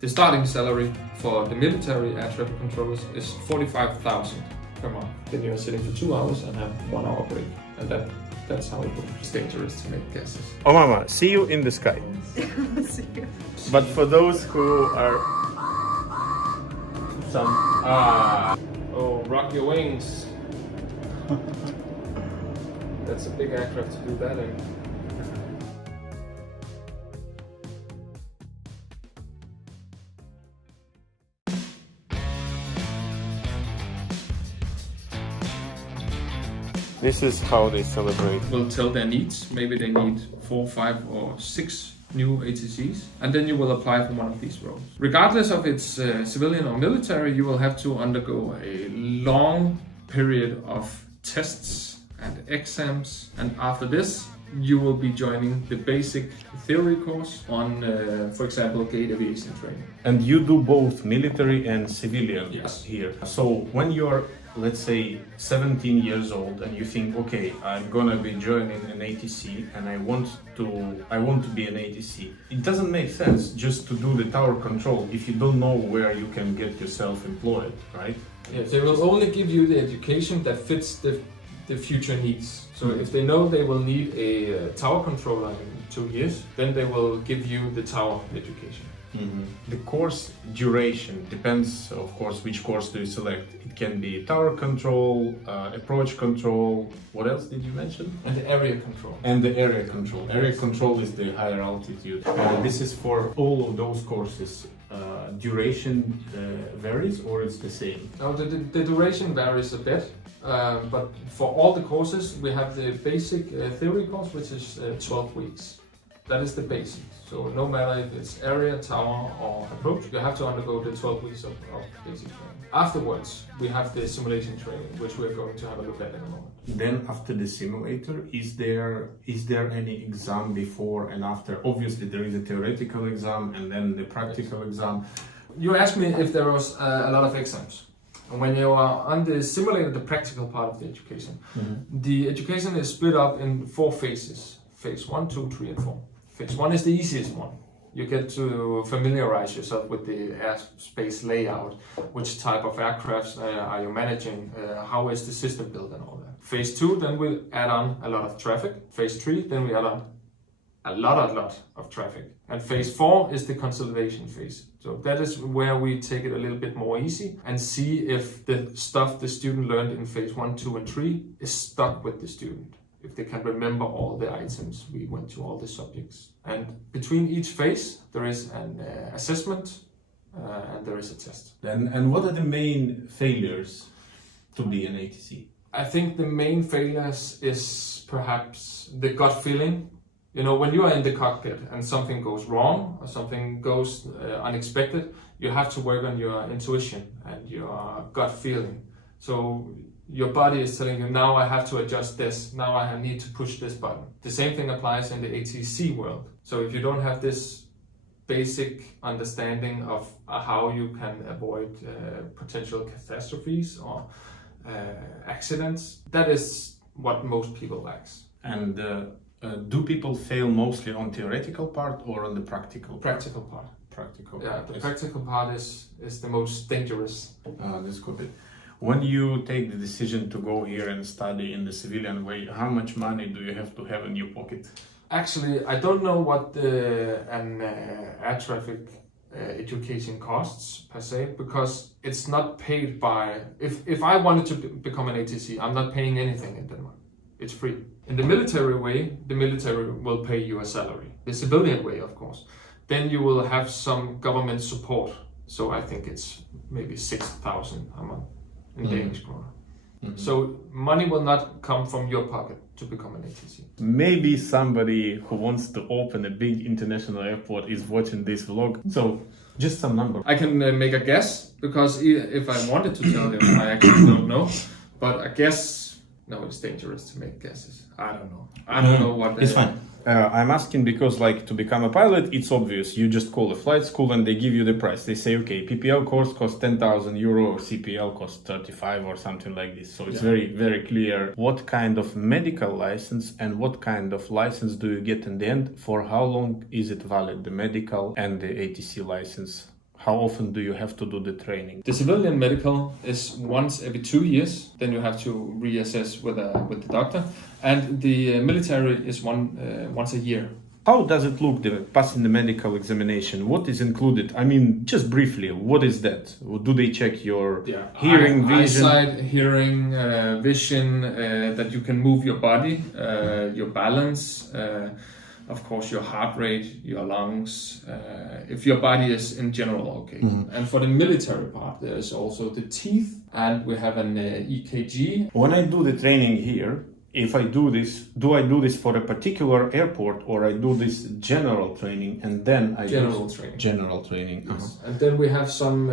The starting salary for the military air traffic controllers is 45,000 per month. Then you're sitting for 2 hours and have 1 hour break. And that's how it works. It's dangerous to make guesses. Oh mama, see you in the sky. See you. But for those who are Oh, rock your wings. That's a big aircraft to do that in. This is how they celebrate. Will tell their needs. Maybe they need 4, 5 or 6 new ATCs, and then you will apply for one of these roles. Regardless of it's civilian or military, you will have to undergo a long period of tests and exams, and after this you will be joining the basic theory course on, for example, gate aviation training. And you do both military and civilian Yes. here. So when you're, let's say, 17 years old and you think, okay, I'm gonna be joining an ATC and I want to be an ATC, it doesn't make sense just to do the tower control if you don't know where you can get yourself employed, right? Yes, they will only give you the education that fits the future needs. So if they know they will need a tower controller in 2 years, then they will give you the tower education. Mm-hmm. The course duration depends, of course, which course do you select. It can be tower control, approach control. What else did you mention? And the area control. And the area control. Area control is the higher altitude. This is for all of those courses. Duration varies, or it's the same? Now the duration varies a bit, but for all the courses we have the basic theory course, which is 12 weeks. That is the basic. So no matter if it's area, tower or approach, you have to undergo the 12 weeks of basic training. Afterwards, we have the simulation training, which we're going to have a look at in a moment. Then after the simulator, is there any exam before and after? Obviously there is a theoretical exam and then the practical exam. You asked me if there was a lot of exams. And when you are on the simulator, the practical part of the education, the education is split up in 4 phases. Phase 1, 2, 3 and 4. Phase 1 is the easiest one. You get to familiarize yourself with the airspace layout, which type of aircrafts are you managing, how is the system built and all that. Phase 2, then we add on a lot of traffic. Phase 3, then we add on a lot of traffic. And phase 4 is the consolidation phase. So that is where we take it a little bit more easy and see if the stuff the student learned in phase 1, 2 and 3 is stuck with the student. If they can remember all the items we went to, all the subjects. And between each phase, there is an assessment and there is a test. And what are the main failures to be an ATC? I think the main failures is perhaps the gut feeling. You know, when you are in the cockpit and something goes wrong or something goes unexpected, you have to work on your intuition and your gut feeling. So your body is telling you, now I have to adjust this, now I need to push this button. The same thing applies in the ATC world. So if you don't have this basic understanding of how you can avoid potential catastrophes or accidents, that is what most people lacks. And do people fail mostly on theoretical part or on the practical part? Practical part. Practical. Yeah, the practical part is the most dangerous. This could be. When you take the decision to go here and study in the civilian way, how much money do you have to have in your pocket? Actually, I don't know what an air traffic education costs per se, because it's not paid by... If I wanted to become an ATC, I'm not paying anything in Denmark. It's free. In the military way, the military will pay you a salary. The civilian way, of course. Then you will have some government support. So I think it's maybe 6,000 a month. In Danish kroner. So money will not come from your pocket to become an ATC. Maybe somebody who wants to open a big international airport is watching this vlog. So just some number. I can make a guess, because if I wanted to tell you, I actually don't know. But I guess, no, it's dangerous to make guesses. I don't know. I don't know what... It's fine. I'm asking because, like, to become a pilot, it's obvious. You just call a flight school and they give you the price. They say, okay, PPL course costs 10,000 euro or CPL costs 35 or something like this. So it's very, very clear what kind of medical license and what kind of license do you get in the end. For how long is it valid, the medical and the ATC license? How often do you have to do the training? The civilian medical is once every 2 years. Then you have to reassess with the doctor. And the military is once a year. How does it look, passing the medical examination? What is included? I mean, just briefly, what is that? Do they check your hearing, vision? Eyesight, hearing, vision, that you can move your body, your balance, of course your heart rate, your lungs, if your body is in general okay. And for the military part, there's also the teeth, and we have an EKG. When I do the training here, if I do I do this for a particular airport, or I do this general training and then general training? Yes. And then we have some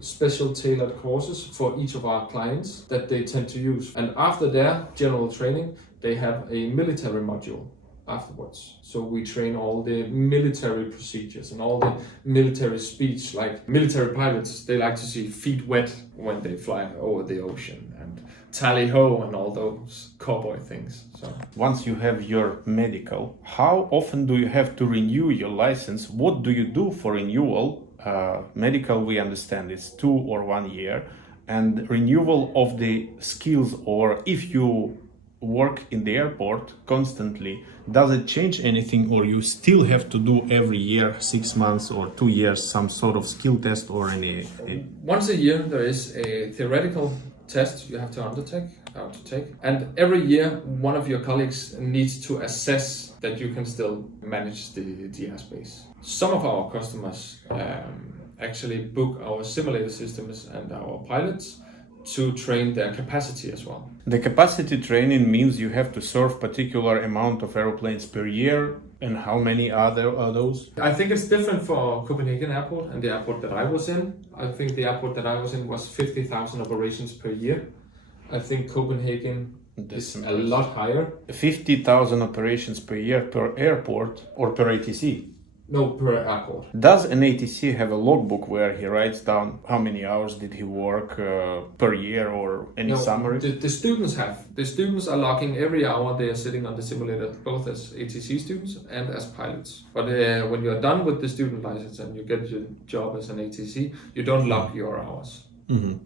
special tailored courses for each of our clients that they tend to use. And after their general training, they have a military module afterwards. So we train all the military procedures and all the military speech. Like military pilots, they like to see feet wet when they fly over the ocean, and tally ho and all those cowboy things. So once you have your medical, how often do you have to renew your license? What do you do for renewal? Medical, we understand it's 2 or 1 year, and renewal of the skills, or if you work in the airport constantly, does it change anything, or you still have to do every year, 6 months or 2 years, some sort of skill test or any? Once a year there is a theoretical test you have to take, and every year one of your colleagues needs to assess that you can still manage the airspace. Some of our customers actually book our simulator systems and our pilots to train their capacity as well. The capacity training means you have to serve particular amount of airplanes per year, and how many are those? I think it's different for Copenhagen Airport and the airport that I was in. I think the airport that I was in was 50,000 operations per year. I think Copenhagen is a lot higher. 50,000 operations per year per airport or per ATC? No, per airport. Does an ATC have a logbook where he writes down how many hours did he work per year, or any summary? The students have. The students are logging every hour they are sitting on the simulator, both as ATC students and as pilots. But when you're done with the student license and you get your job as an ATC, you don't log your hours.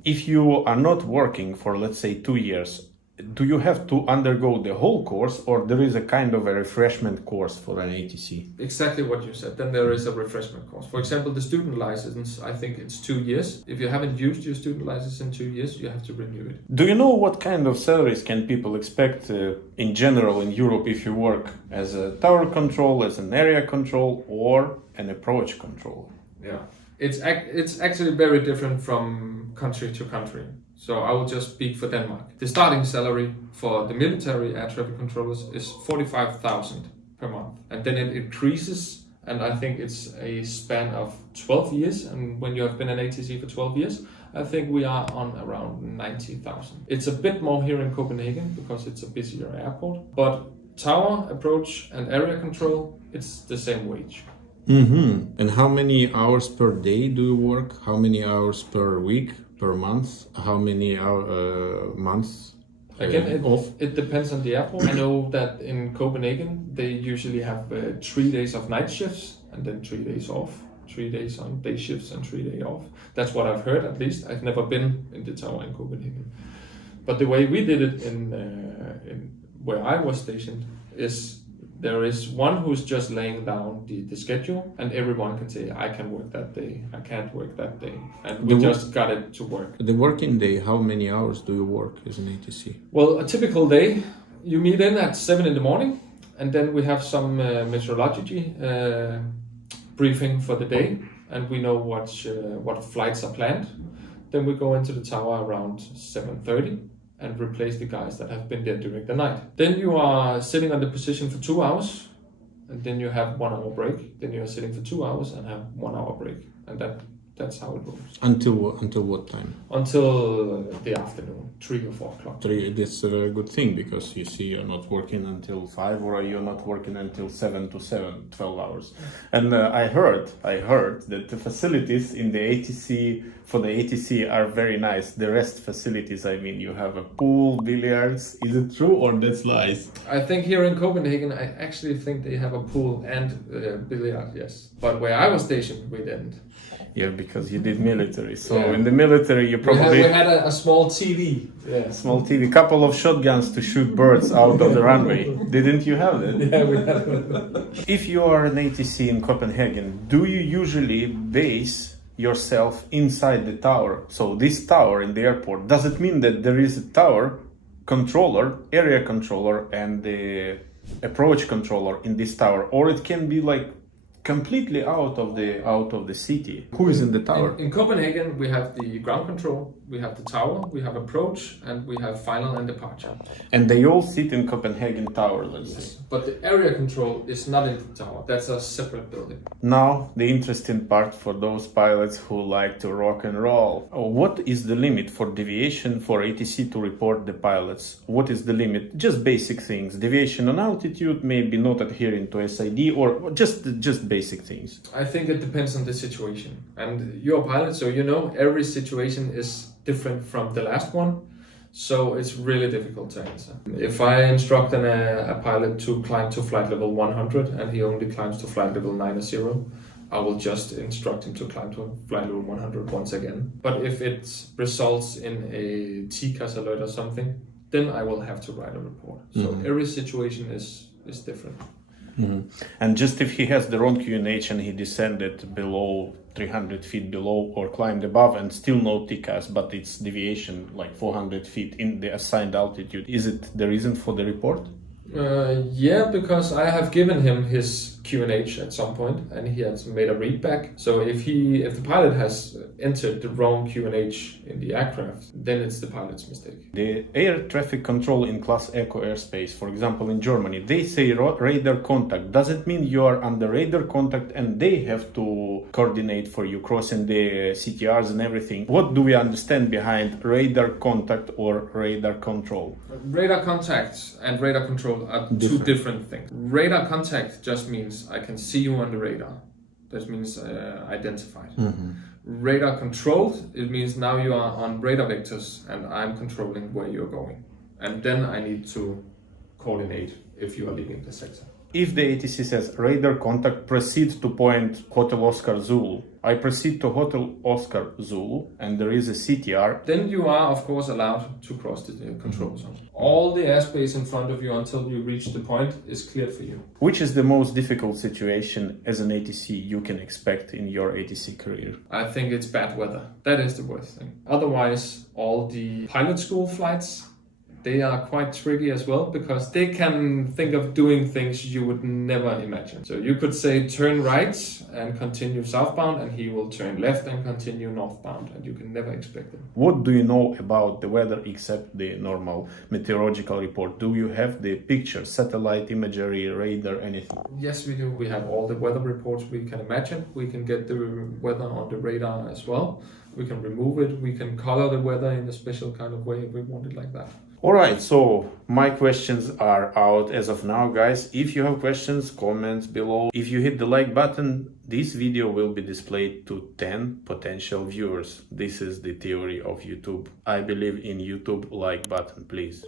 If you are not working for, let's say, 2 years, do you have to undergo the whole course, or there is a kind of a refreshment course for an ATC? Exactly what you said. Then there is a refreshment course. For example, the student license, I think it's 2 years. If you haven't used your student license in 2 years, you have to renew it. Do you know what kind of salaries can people expect in general in Europe if you work as a tower control, as an area control, or an approach control? Yeah, it's actually very different from country to country. So I will just speak for Denmark. The starting salary for the military air traffic controllers is 45,000 per month. And then it increases, and I think it's a span of 12 years. And when you have been an ATC for 12 years, I think we are on around 90,000. It's a bit more here in Copenhagen because it's a busier airport. But tower, approach and area control, it's the same wage. And how many hours per day do you work? How many hours per week? Per month? How many months? Again, it depends on the airport. I know that in Copenhagen, they usually have 3 days of night shifts and then 3 days off. 3 days on day shifts and 3 days off. That's what I've heard, at least. I've never been in the tower in Copenhagen. But the way we did it in where I was stationed is there is one who's just laying down the schedule, and everyone can say, I can work that day, I can't work that day. And we just got it to work. The working day, how many hours do you work as an ATC? Well, a typical day, you meet in at 7 in the morning, and then we have some meteorology briefing for the day, and we know what flights are planned. Then we go into the tower around 7:30. And replace the guys that have been there during the night. Then you are sitting on the position for 2 hours, and then you have 1 hour break. Then you are sitting for 2 hours and have 1 hour break, and that's how it works. Until what time? Until the afternoon, 3 or 4 o'clock. 3. That's a very good thing, because you see you're not working until 5, or you're not working until 7 to 7, 12 hours. And I heard that the facilities in the ATC, for the ATC, are very nice. The rest facilities, I mean, you have a pool, billiards. Is it true, or that's lies? I think here in Copenhagen, I actually think they have a pool and billiard, yes. But where I was stationed, we didn't. Yeah, because you did military. So Yeah. in the military, you probably We had a small TV. Yeah. small TV, couple of shotguns to shoot birds out of the runway. Didn't you have that? Yeah, we had. If you are an ATC in Copenhagen, do you usually base yourself inside the tower? So this tower in the airport, does it mean that there is a tower controller, area controller, and the approach controller in this tower, or it can be like completely out of the city? Who is in the tower? In Copenhagen, we have the ground control, we have the tower, we have approach, and we have final and departure. And they all sit in Copenhagen tower, let's say. But the area control is not in the tower. That's a separate building. Now, the interesting part for those pilots who like to rock and roll. What is the limit for deviation for ATC to report the pilots? What is the limit? Just basic things. Deviation on altitude, maybe not adhering to SID, or just basic things. I think it depends on the situation. And you're a pilot, so you know every situation is different from the last one. So it's really difficult to answer. If I instruct a pilot to climb to flight level 100 and he only climbs to flight level 90, I will just instruct him to climb to flight level 100 once again. But if it results in a TCAS alert or something, then I will have to write a report. So every situation is different. And just if he has the wrong QNH and he descended below 300 feet below or climbed above and still no TCAS, but it's deviation like 400 feet in the assigned altitude, is it the reason for the report? Yeah, because I have given him his QNH at some point and he has made a readback. So if the pilot has entered the wrong QNH in the aircraft, then it's the pilot's mistake. The air traffic control in Class Eco airspace, for example in Germany, they say radar contact. Does it mean you are under radar contact and they have to coordinate for you crossing the CTRs and everything? What do we understand behind radar contact or radar control? Radar contact and radar control are two different things. Radar contact just means I can see you on the radar. That means identified. Radar controlled, it means now you are on radar vectors and I'm controlling where you're going. And then I need to coordinate if you are leaving the sector. If the ATC says radar contact, proceed to point Hotel Oscar Zulu. I proceed to Hotel Oscar Zulu and there is a CTR. Then you are of course allowed to cross the control zone. All the airspace in front of you until you reach the point is cleared for you. Which is the most difficult situation as an ATC you can expect in your ATC career? I think it's bad weather. That is the worst thing. Otherwise, all the pilot school flights, they are quite tricky as well because they can think of doing things you would never imagine. So you could say turn right and continue southbound and he will turn left and continue northbound and you can never expect it. What do you know about the weather except the normal meteorological report? Do you have the pictures, satellite imagery, radar, anything? Yes, we do. We have all the weather reports we can imagine. We can get the weather on the radar as well. We can remove it. We can color the weather in a special kind of way if we want it like that. Alright, so my questions are out as of now, guys. If you have questions, comments below. If you hit the like button, this video will be displayed to 10 potential viewers. This is the theory of YouTube. I believe in YouTube like button, please.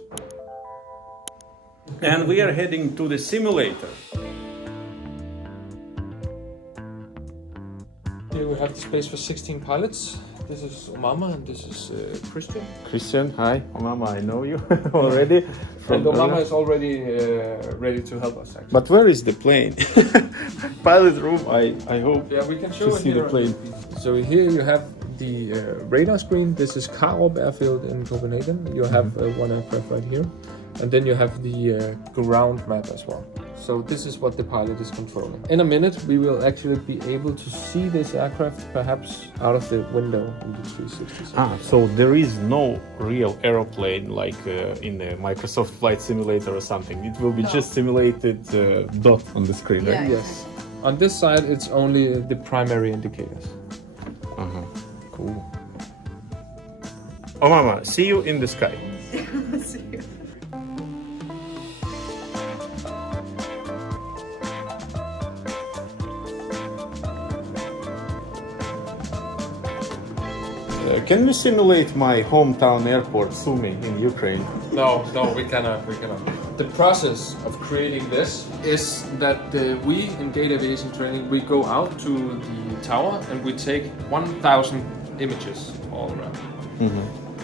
And we are heading to the simulator. Here we have the space for 16 pilots. This is Omaha and this is Christian. Christian, hi. Omama, I know you already. And Omaha is already ready to help us actually. But where is the plane? Pilot room, I hope. Yeah, we can show to it see here. the plane. So here you have the radar screen. This is Karup Airfield in Copenhagen. You have one aircraft right here. And then you have the ground map as well. So this is what the pilot is controlling. In a minute, we will actually be able to see this aircraft perhaps out of the window in the 360. So there is no real aeroplane like in the Microsoft Flight Simulator or something. It will be just simulated dot on the screen, right? Yeah. Yes. On this side, it's only the primary indicators. Cool. Oh, Mama, see you in the sky. See you. Can we simulate my hometown airport, Sumy, in Ukraine? No, we cannot. The process of creating this is that we in gate aviation training, we go out to the tower and we take 1,000 images all around.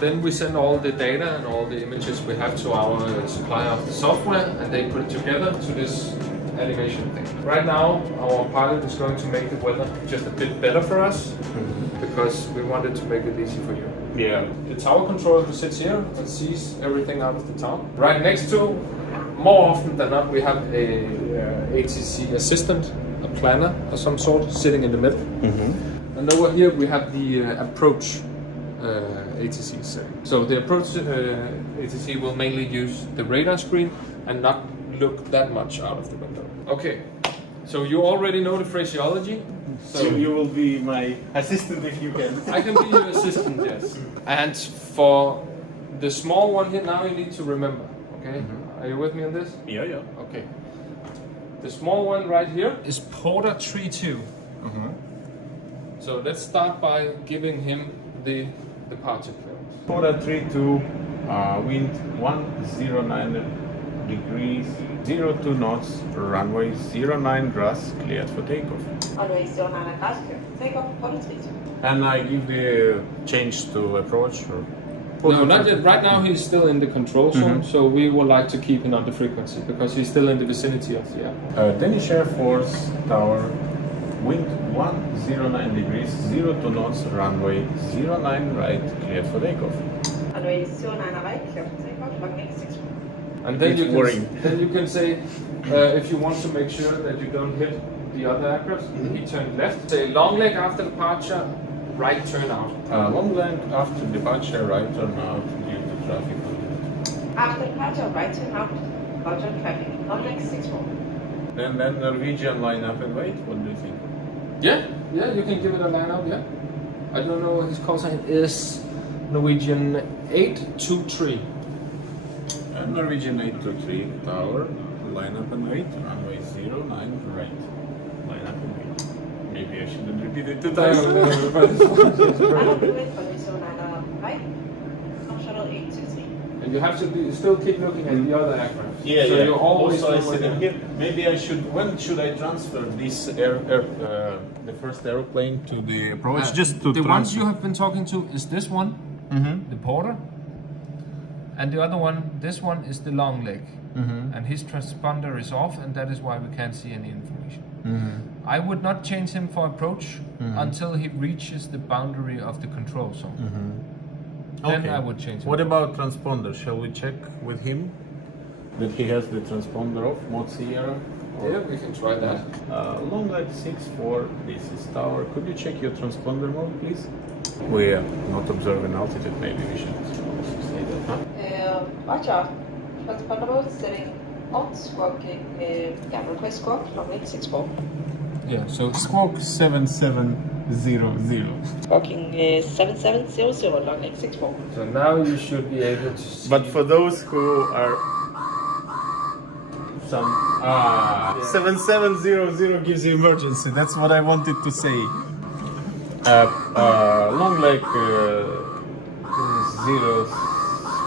Then we send all the data and all the images we have to our supplier of the software, and they put it together to this animation thing. Right now, our pilot is going to make the weather just a bit better for us because we wanted to make it easy for you. Yeah. The tower controller sits here and sees everything out of the tower. Right next to, more often than not, we have a ATC assistant, a planner of some sort, sitting in the middle. And over here we have the approach ATC setting. So the approach ATC will mainly use the radar screen and not look that much out of the window. Okay, so you already know the phraseology. So you will be my assistant if you can. I can be your assistant, yes. And for the small one here, now you need to remember, okay? Are you with me on this? Yeah. Okay. The small one right here is Porter 32. So let's start by giving him the departure clearance. Porter 32, wind 109 degrees, 02 knots, runway 09 grass, cleared for takeoff. Runway 09 grass, takeoff, Porter 32. And I give the change to approach or? No, not yet. Right now he's still in the control zone, so we would like to keep him on the frequency because he's still in the vicinity of the air. Danish Air Force Tower, wind 109 degrees, 02 knots, runway 09 right, cleared for takeoff. Runway 09 right, cleared for takeoff, runway 64. And then It's you can say, if you want to make sure that you don't hit the other aircraft, he turned left. Say long leg after departure, right turn out. Long leg after departure, right turn out due to traffic. After departure, right turn out, roger traffic, long leg 64. Then Norwegian line up and wait, what do you think? Yeah, you can give it a line out, yeah. I don't know what his call sign is. Norwegian 823. And Norwegian 823 tower, line up and wait, runway 09 right. Line up and wait. Maybe I shouldn't repeat it 2 times. I don't do it, runway 09 right, North Shuttle 823. And you have to still keep looking at the other aircraft. So Yeah. you always Also, I know said where in here, maybe I should, when should I transfer this the first aeroplane to the approach? Just to the transfer. ones you have been talking to is this one, the Porter, and the other one, this one is the long leg, and his transponder is off, and that is why we can't see any information. I would not change him for approach until he reaches the boundary of the control zone. Then I would change him. What about transponder? Shall we check with him that he has the transponder off, Mod Sierra? Yeah, we can try that. Long leg 6-4, this is tower. Could you check your transponder mode, please? We are not observing altitude, maybe we should also say that, huh? Roger, transponder mode setting on, squawking, request squawk, long leg 64. Yeah, so Squawk 7700. Squawking 7700, long leg 64. So now you should be able to see. But for those who are some 7700 gives you emergency. That's what I wanted to say. Long leg 0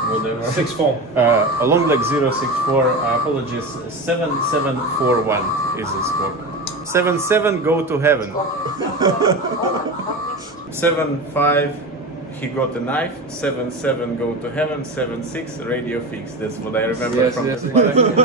whatever 6-4. long leg 064. Apologies. 7741 is the squawk. 77 go to heaven. 75 he got a knife. 77 go to heaven. 76 radio fix. That's what I remember from the slide. I don't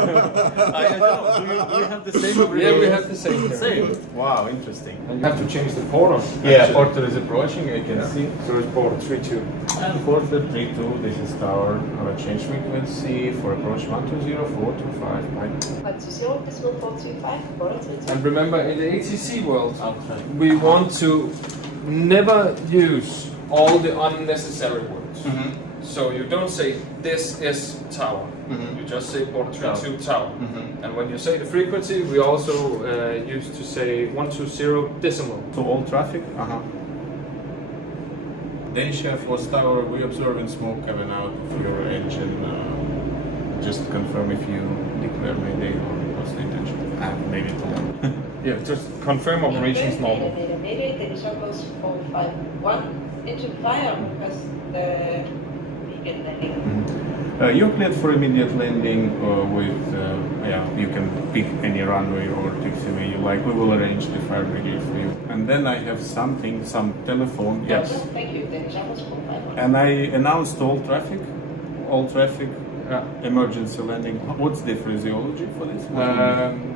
know. Do you have the same? Yeah, we have the same. Same. Wow, interesting. And you have to change the port on. Yeah, Porter is approaching. I can see. So it's port 32. And Porter 32. This is tower. Change frequency for approach 120-425. 120, decimal 425, Porter 32. And remember, in the ATC world, Outside. we want to never use all the unnecessary words. So you don't say this is tower. You just say port 32 tower. And when you say the frequency, we also used to say 120 decimal. So all traffic. Danish Air Force Tower. We observing smoke coming out of your engine. Just confirm if you declare Mayday or lost intention. Maybe to one. Yeah, just confirm operations normal. Mayday, Danish Air Force 451 into fire because the inlanding. You're cleared for immediate landing you can pick any runway or taxiway you like. We will arrange the fire brigade for you. And then I have some telephone. Yes. Thank you. And I announced all traffic, emergency landing. What's the phraseology for this?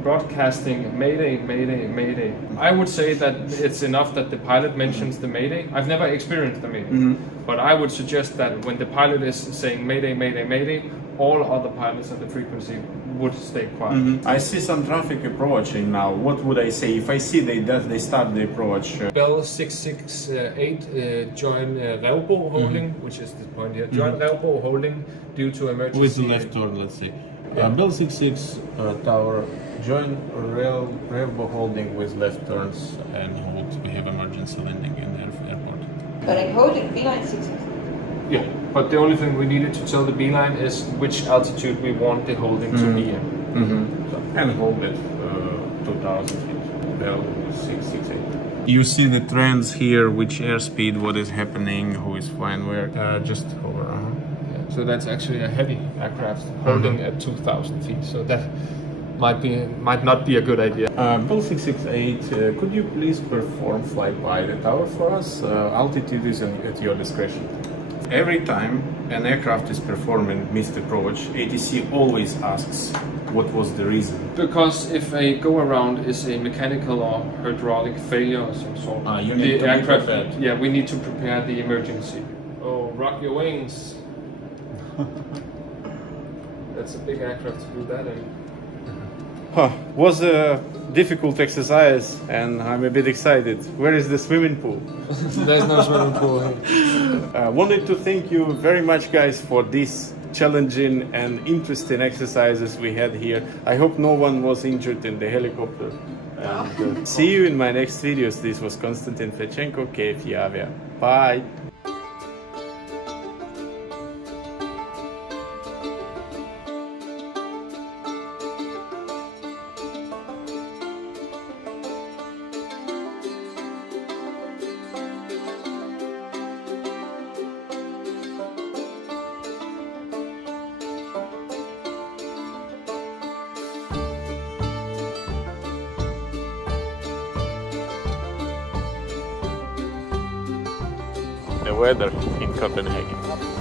Broadcasting Mayday, Mayday, Mayday. I would say that it's enough that the pilot mentions the Mayday. I've never experienced the Mayday, but I would suggest that when the pilot is saying Mayday, Mayday, Mayday, all other pilots at the frequency would stay quiet. I see some traffic approaching now. What would I say if I see they start the approach? Bell 668 join Revbo holding, which is this point here. Join Revbo holding due to emergency. With the left turn, let's say. Bell 66 tower, join Revbo holding with left turns and hold. We have emergency landing in the airport. But I'm holding beeline 66. Yeah, but the only thing we needed to tell the beeline is which altitude we want the holding to be in. And hold it 2,000 feet. Bell 668. You see the trends here, which airspeed, what is happening, who is flying where. Just over. Yeah, so that's actually a heavy aircraft holding at 2,000 feet. So that might not be a good idea. Bell 668, could you please perform flyby the tower for us? Altitude is at your discretion. Every time an aircraft is performing missed approach, ATC always asks what was the reason. Because if a go-around is a mechanical or hydraulic failure of some sort, you need to be prepared. Yeah, we need to prepare the emergency. Oh, rock your wings. That's a big aircraft to do that in. Was a difficult exercise and I'm a bit excited. Where is the swimming pool? There's no swimming pool here. Wanted to thank you very much, guys, for these challenging and interesting exercises we had here. I hope no one was injured in the helicopter. And, see you in my next videos. This was Konstantin Fechenko, KFEAvia. Bye! The weather in Copenhagen.